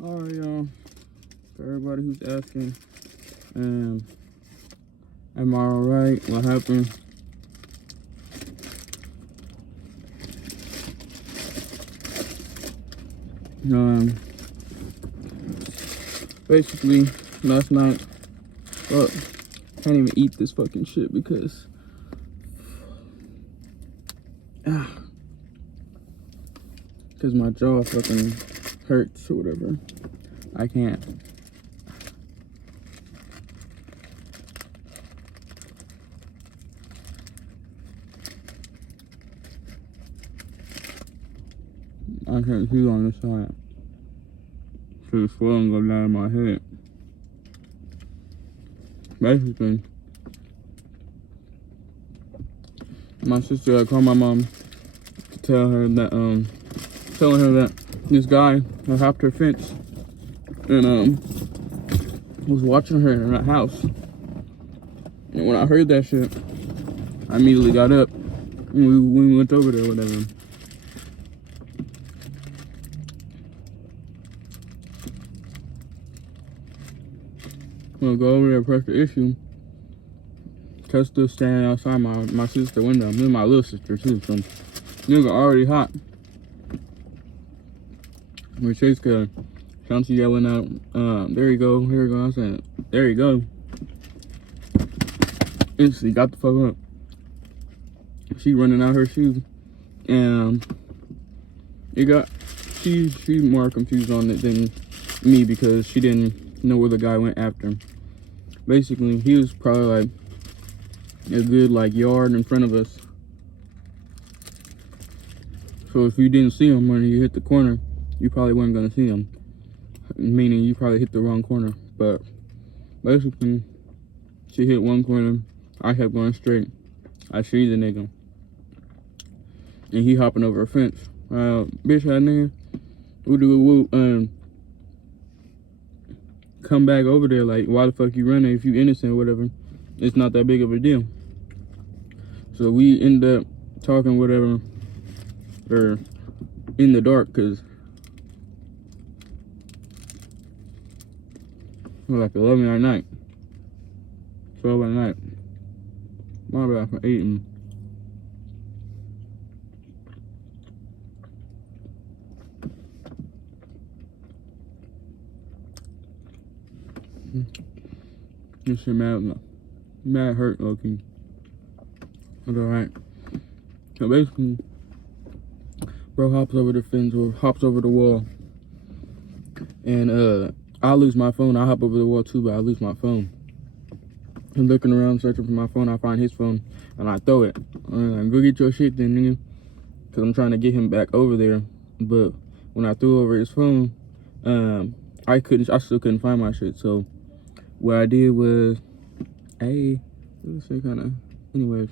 Alright, y'all. For everybody who's asking, am I alright? What happened? Basically, last night, can't even eat this fucking shit because my jaw fucking hurts or whatever. I can't. I can't see on this side. So the swelling go down my head. Basically, my sister called my mom to tell her that telling her that this guy had hopped her fence and was watching her in her house. And when I heard that shit, I immediately got up and we went over there, whatever. We'll go over there, press the issue. Cuz still standing outside my sister's window. Me and my little sister too. So nigga already hot. We chase cuz Shanti yelling out, there you go, here you go. I said, there you go. Instantly got the fuck up. She running out her shoes. And she's more confused on it than me because she didn't know where the guy went after. Basically, he was probably like a good like yard in front of us. So if you didn't see him when you hit the corner, you probably weren't gonna see him. Meaning you probably hit the wrong corner. But basically, she hit one corner. I kept going straight. I see the nigga. And he hopping over a fence. Bitch ass nigga. Come back over there, like, why the fuck you running if you innocent or whatever? It's not that big of a deal. So we end up talking whatever, or in the dark, cause it was like 11 at night, 12 at night. My bad for eating. This shit mad hurt looking. It's alright. So basically, bro hops over the fence or hops over the wall. And I lose my phone. I hop over the wall too, but I lose my phone. I'm looking around searching for my phone. I find his phone and I throw it. I'm like, go get your shit then, nigga. Cause I'm trying to get him back over there. But when I threw over his phone, I still couldn't find my shit. So what I did was, hey, this shit kind of, anyways,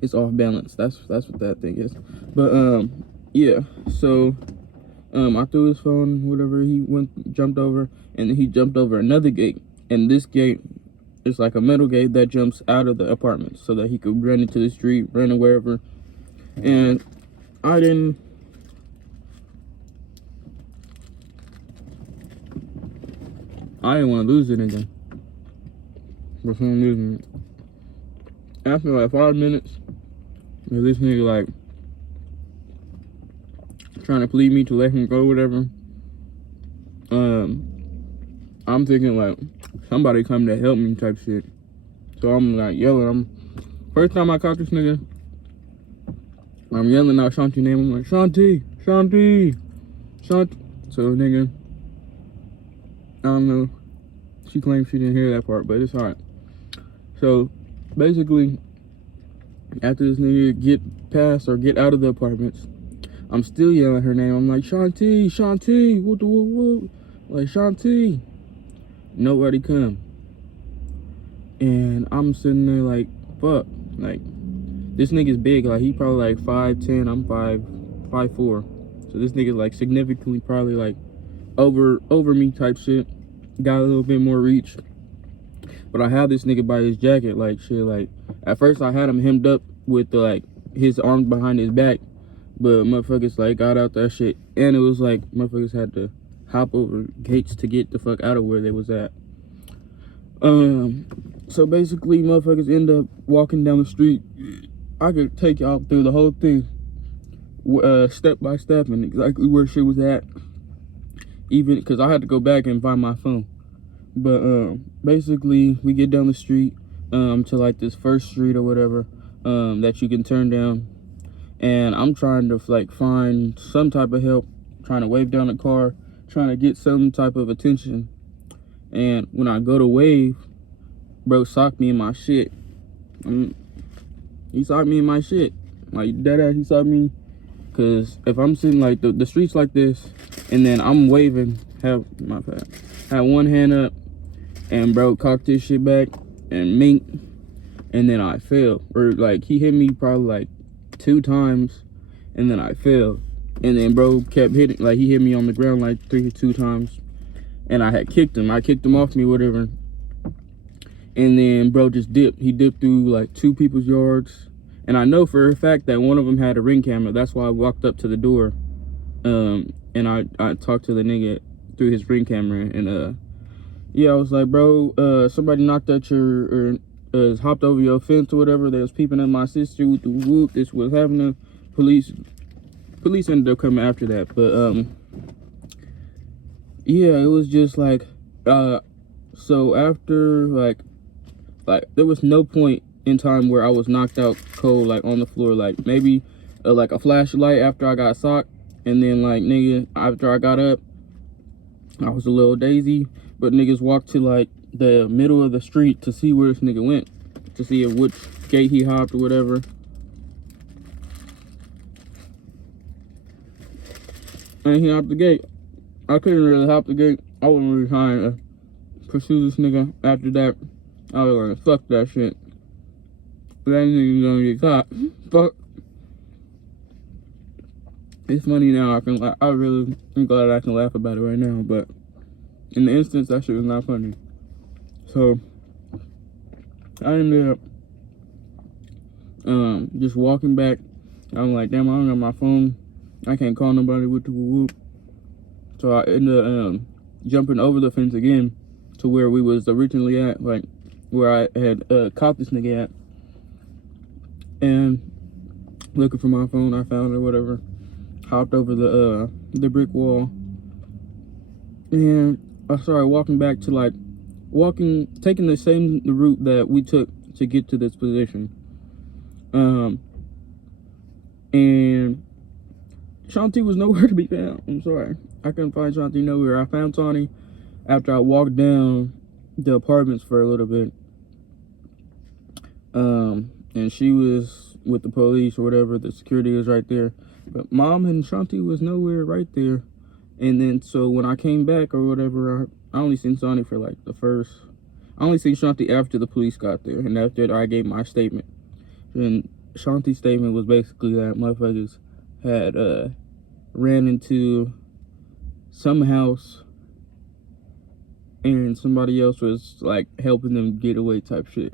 it's off balance. That's what that thing is. But yeah. So I threw his phone, whatever. He jumped over, and then he jumped over another gate. And this gate is like a metal gate that jumps out of the apartment, so that he could run into the street, run wherever. And I didn't want to lose it again. For some reason, after like 5 minutes, this nigga like trying to plead me to let him go, whatever. I'm thinking like somebody come to help me type shit. So I'm like yelling. First time I caught this nigga, I'm yelling out Shanti's name. I'm like, Shanti. So nigga, I don't know. She claims she didn't hear that part, but it's alright. So basically, after this nigga get out of the apartments, I'm still yelling her name. I'm like, Shanti, what? Like, Shanti. Nobody come. And I'm sitting there like, fuck. Like, this nigga's big. Like, he probably like 5'10". I'm 5'4". So this nigga's like significantly probably like over me type shit. Got a little bit more reach. But I had this nigga by his jacket, like shit. Like, at first I had him hemmed up with like his arms behind his back, but motherfuckers like got out that shit, and it was like motherfuckers had to hop over gates to get the fuck out of where they was at. So basically, motherfuckers end up walking down the street. I could take y'all through the whole thing, step by step, and exactly where shit was at. Even because I had to go back and find my phone. But basically, we get down the street to like this first street or whatever that you can turn down, and I'm trying to like find some type of help, trying to wave down the car, trying to get some type of attention. And when I go to wave, bro socked me in my shit. He socked me in my shit. Like, deadass, he socked me. Because if I'm sitting like the streets like this, and then I'm waving, had one hand up, and bro cocked his shit back, and mink, and then I fell. Or like, he hit me probably like 2 times, and then I fell. And then bro kept hitting, like he hit me on the ground like 2 times. And I had kicked him. I kicked him off me, whatever. And then bro just dipped. He dipped through like 2 people's yards. And I know for a fact that one of them had a ring camera. That's why I walked up to the door. And I talked to the nigga through his ring camera. And yeah, I was like, bro, somebody knocked at your, or hopped over your fence or whatever. They was peeping at my sister with the whoop. This was happening. Police ended up coming after that. But yeah, it was just like, so after like there was no point in time where I was knocked out cold, like on the floor, like maybe like a flashlight after I got socked, and then like nigga, after I got up, I was a little daisy, but niggas walked to like the middle of the street to see where this nigga went, to see if which gate he hopped or whatever. And he hopped the gate. I couldn't really hop the gate. I wasn't really trying to pursue this nigga after that. I was like, fuck that shit. That nigga's gonna get caught. Fuck. It's funny now. I really am glad I can laugh about it right now. But in the instance, that shit was not funny. So I ended up just walking back. I'm like, damn, I don't got my phone. I can't call nobody with the whoop. So I ended up jumping over the fence again to where we was originally at, like where I had caught this nigga at. And looking for my phone, I found it, whatever. Hopped over the brick wall. And I started walking back to like, taking the same route that we took to get to this position. And Shanti was nowhere to be found. I'm sorry. I couldn't find Shanti nowhere. I found Tawny after I walked down the apartments for a little bit. And she was with the police or whatever. The security was right there. But Mom and Shanti was nowhere right there. And then, so when I came back or whatever, I only seen Tawny for like I only seen Shanti after the police got there. And after I gave my statement. And Shanti's statement was basically that motherfuckers had ran into some house and somebody else was like helping them get away type shit.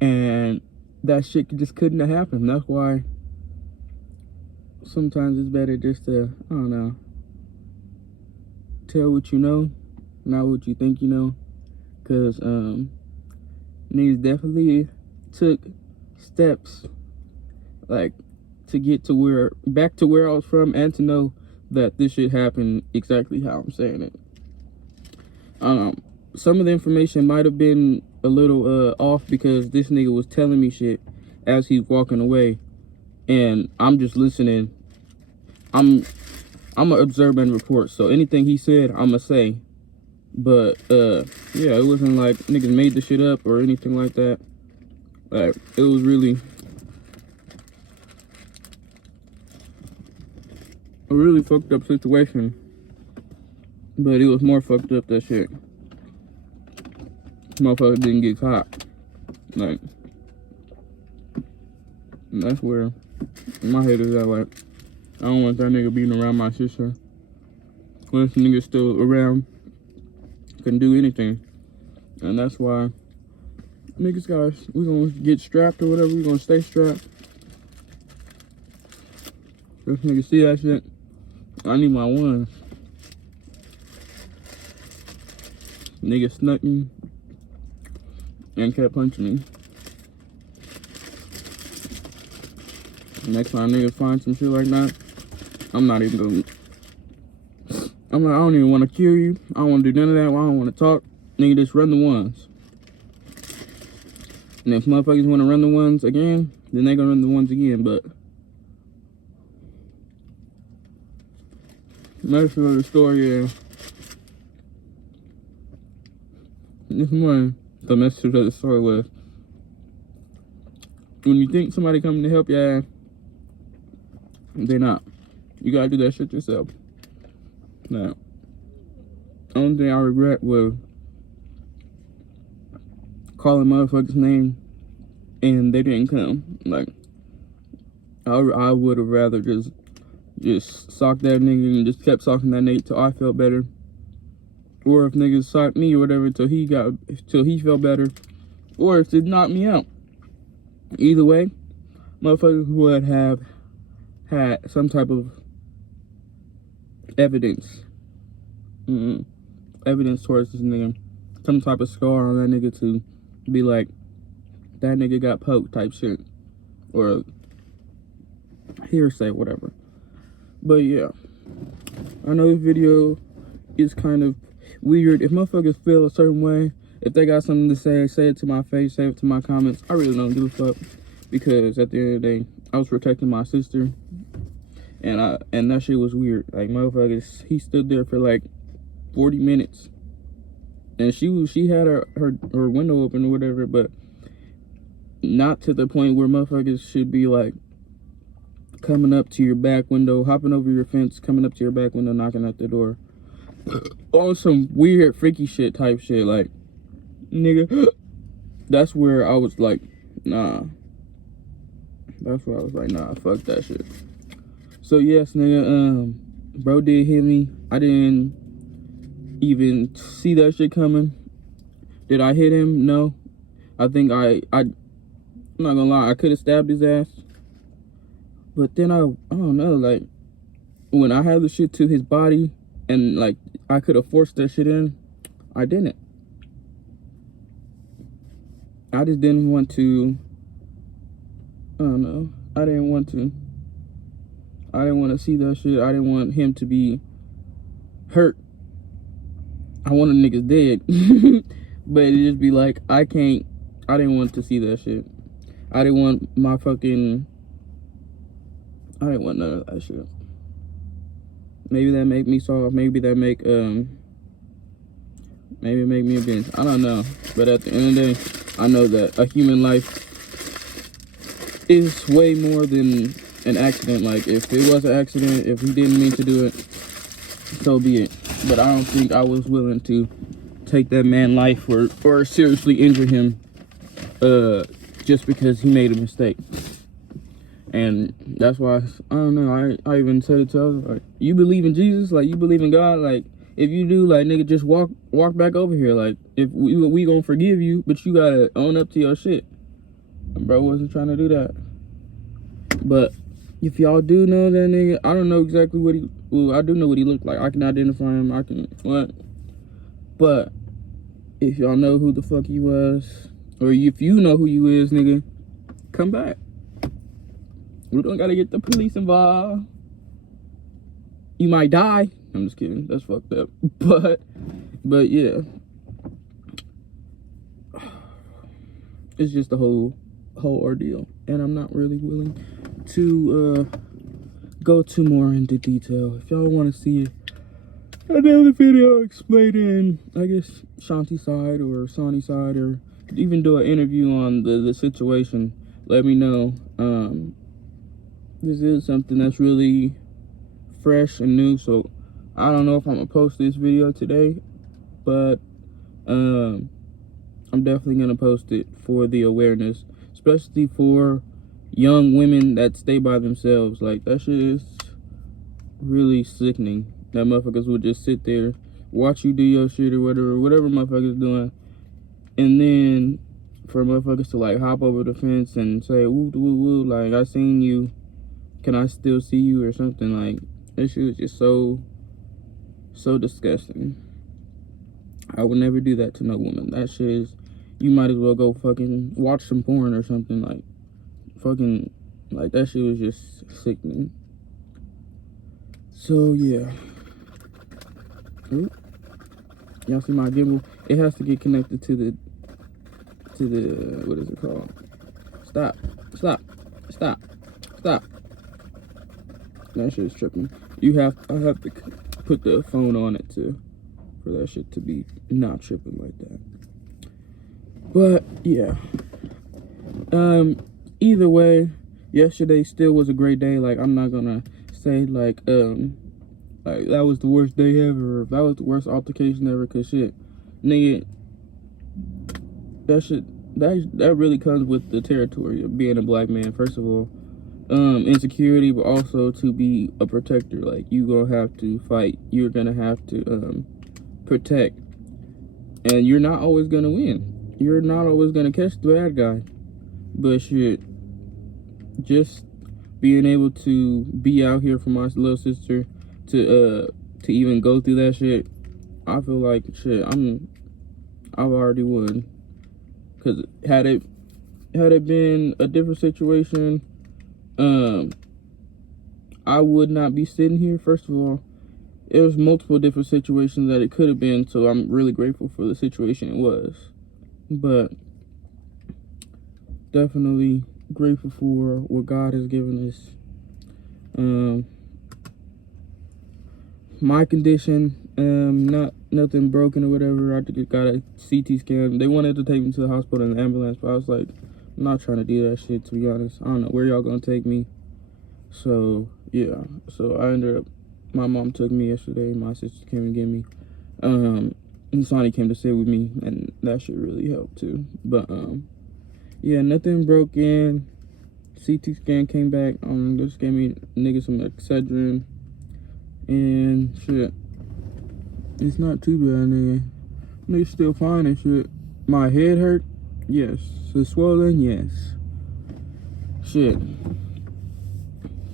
And that shit just couldn't have happened. That's why sometimes it's better just to, I don't know, tell what you know, not what you think you know. Cause niggas definitely took steps like to get to back to where I was from, and to know that this shit happened exactly how I'm saying it. Some of the information might have been a little off because this nigga was telling me shit as he's walking away, and I'm just listening. I'm gonna observe and report, so anything he said, I'm gonna say. But yeah, it wasn't like niggas made the shit up or anything like that. Like, it was really a really fucked up situation, but it was more fucked up that shit motherfucker didn't get caught. Like, and that's where my head is at. Like, I don't want that nigga being around my sister. When this nigga's still around, can do anything. And that's why niggas guys, we gonna get strapped or whatever. We gonna stay strapped. This nigga see that shit, I need my ones. Nigga snuck me and kept punching me. Next time niggas find some shit like that, I'm not even gonna. I'm like, I don't even want to kill you. I don't want to do none of that. I don't want to talk. Nigga, just run the ones. And if motherfuckers want to run the ones again, then they gonna run the ones again. But next of the story is this morning. The message of the story was, when you think somebody coming to help your ass, they're not. You gotta do that shit yourself. Now, only thing I regret was calling motherfuckers' name and they didn't come. Like, I would have rather just socked that nigga and just kept socking that nigga till I felt better. Or if niggas socked me or whatever till he felt better. Or if it knocked me out. Either way, motherfuckers would have had some type of evidence. Evidence towards this nigga. Some type of scar on that nigga to be like, that nigga got poked type shit. Or hearsay, whatever. But yeah. I know this video is kind of weird. If motherfuckers feel a certain way, if they got something to say it to my face, say it to my comments. I really don't give a fuck. Because at the end of the day, I was protecting my sister. And that shit was weird. Like, motherfuckers, he stood there for like 40 minutes. And she had her window open or whatever, but not to the point where motherfuckers should be like coming up to your back window, hopping over your fence, coming up to your back window, knocking at the door. On some weird freaky shit type shit, like, nigga. That's where I was like, nah. That's where I was like, nah, fuck that shit. So yes, nigga, bro did hit me. I didn't even see that shit coming. Did I hit him? No. I think I'm not gonna lie, I could have stabbed his ass. But then I don't know, like, when I had the shit to his body and like I could have forced that shit in, I didn't. I just didn't want to. I don't know. I didn't want to see that shit. I didn't want him to be hurt. I wanted niggas dead. But it just be like, I didn't want to see that shit. I didn't want none of that shit. Maybe that make me soft. Maybe that make me a bitch. I don't know. But at the end of the day, I know that a human life is way more than an accident. Like, if it was an accident, if he didn't mean to do it, so be it. But I don't think I was willing to take that man's life or seriously injure him just because he made a mistake. And that's why, I don't know, I even said it to others, like, you believe in Jesus? Like, you believe in God? Like, if you do, like, nigga, just walk back over here. Like, if we gonna forgive you, but you gotta own up to your shit. And bro wasn't trying to do that. But if y'all do know that nigga, I don't know exactly I do know what he looked like. I can identify him. But if y'all know who the fuck he was, or if you know who you is, nigga, come back. We don't gotta get the police involved. You might die. I'm just kidding. That's fucked up. But yeah. It's just a whole ordeal. And I'm not really willing to go too more into detail. If y'all want to see another video explaining, I guess, Shanti's side or Sonny's side, or even do an interview on the situation, let me know. This is something that's really fresh and new, so I don't know if I'm gonna post this video today, but I'm definitely gonna post it for the awareness, especially for young women that stay by themselves. Like, that shit is really sickening. That motherfuckers would just sit there, watch you do your shit or whatever motherfuckers doing, and then for motherfuckers to like hop over the fence and say, woo woo woo, like, I seen you, can I still see you or something. Like, that shit was just so disgusting. I would never do that to no woman. That shit is, you might as well go fucking watch some porn or something. Like, fucking, like, that shit was just sickening. So, yeah. Ooh. Y'all see my gimbal? It has to get connected to the, what is it called? Stop. That shit's tripping. I have to put the phone on it for that shit to be not tripping like that. But yeah. Either way, yesterday still was a great day. Like, I'm not gonna say like that was the worst day ever, or that was the worst altercation ever, cause shit, nigga, that really comes with the territory of being a black man. First of all, insecurity, but also to be a protector. Like, you gonna have to fight. You're gonna have to protect, and you're not always gonna win. You're not always gonna catch the bad guy. But shit, just being able to be out here for my little sister, to even go through that shit, I feel like shit. I've already won. Cause had it been a different situation, I would not be sitting here. First of all, it was multiple different situations that it could have been, so I'm really grateful for the situation it was. But definitely grateful for what God has given us. My condition, nothing broken or whatever. I just got a CT scan. They wanted to take me to the hospital in the ambulance, but I was like, I'm not trying to do that shit, to be honest. I don't know where y'all gonna take me. So yeah, so I ended up, my mom took me yesterday, my sister came and get me, and Sonny came to sit with me, and that shit really helped too. But yeah, nothing broken. CT scan came back, just gave me nigga some Excedrin, and shit, it's not too bad, nigga. Nigga still fine and shit. My head hurt, yes. It's swollen, yes. Shit,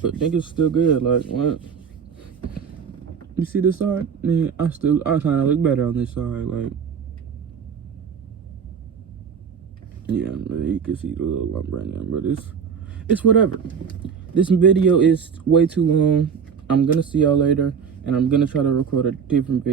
but nigga's still good. Like, what? You see this side? Man, I kind of look better on this side. Like, yeah, you can see the little lump right now, but it's whatever. This video is way too long. I'm gonna see y'all later, and I'm gonna try to record a different video.